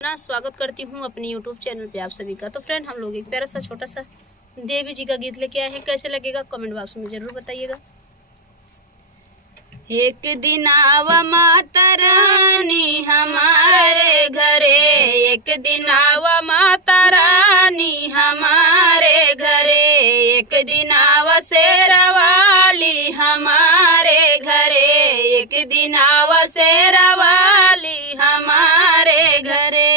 स्वागत करती हूँ अपने यूट्यूब चैनल पे आप सभी का। तो फ्रेंड, हम लोग एक प्यारा सा छोटा सा देवी जी का गीत लेके आए हैं। कैसे लगेगा कमेंट बॉक्स में जरूर बताइएगा। एक दिन आवा माता रानी हमारे घरे, एक दिन आवा माता रानी हमारे घरे, एक दिन आवा शेरावाली हमारे घरे, एक दिन आवा शेरावाली हमारे घरे।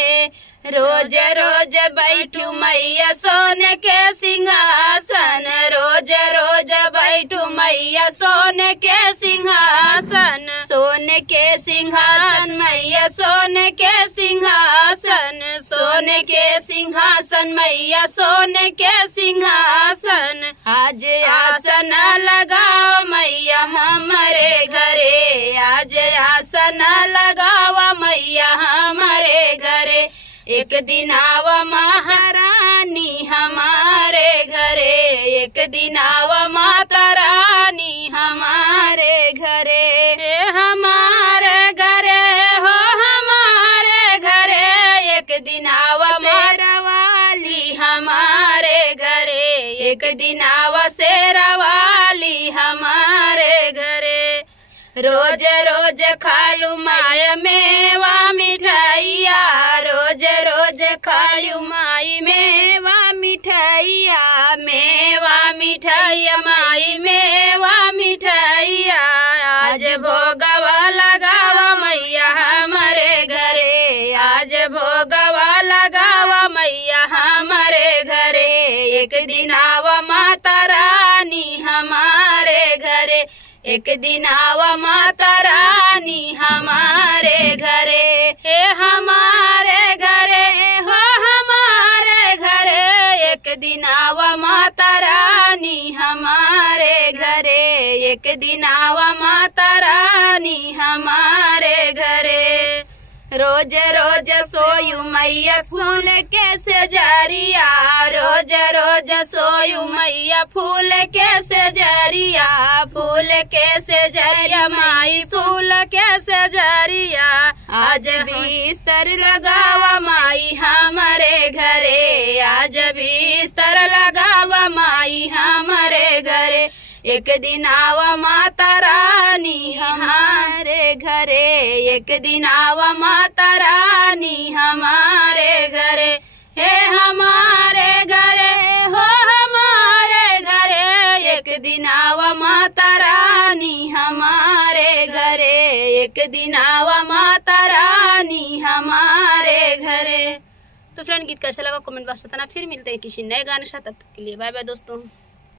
रोज रोज बैठू मैया सोने के सिंहासन, रोज रोज बैठू मैया सोने के सिंहासन, सोने के सिंहासन मैया सोने के सिंहासन, सोने के सिंहासन मैया सोने के सिंहासन। आज आसन लगाओ मैया हमारे घरे, आज आसन लगाओ मैया हमारे घरे, एक दिन आवा महारानी हमारे घरे, एक दिन आवा माता रानी हमारे घरे, हमारे घरे हो हमारे घरे, एक दिन आवा शेरावाली हमारे घरे, एक दिन आवा शेरावाली हमारे घरे। रोज रोज खालू माया मेवा मिठाइया, रोज रोज खालू माई मेवा मिठाइया, मेवा मिठाइया माई मेवा मिठाइया। आज भोगवा लगावा मैया हमारे घरे, आज भोगवा लगावा मैया हमारे घरे, एक दिन आवा माता रानी हमारे घरे, एक दिन आवा माता रानी हमारे घरे, हे हमारे घरे हो हमारे घरे, एक दिन आवा माता रानी हमारे घरे, एक दिन आवा माता रानी हमारे घरे। रोज रोज सोयू मैया फूल के सजरिया, रोज रोज सोयू मैया फूल के सजरिया, फूल के सजरिया माई फूल के सजरिया। आज बिस्तर लगावा माई हमारे घरे, आज बिस्तर लगावा माई हमारे घरे, एक दिन आवा माता रानी हमारे घरे, एक दिन आवा माता रानी हमारे घरे, हे हमारे घरे हो हमारे घरे, एक दिन आवा माता रानी हमारे घरे, एक दिन आवा माता रानी हमारे घरे। तो फ्रेंड, गीत कैसा लगा कमेंट बॉक्स बताना। फिर मिलते हैं किसी नए गाने के साथ, तब तक के लिए बाय बाय दोस्तों।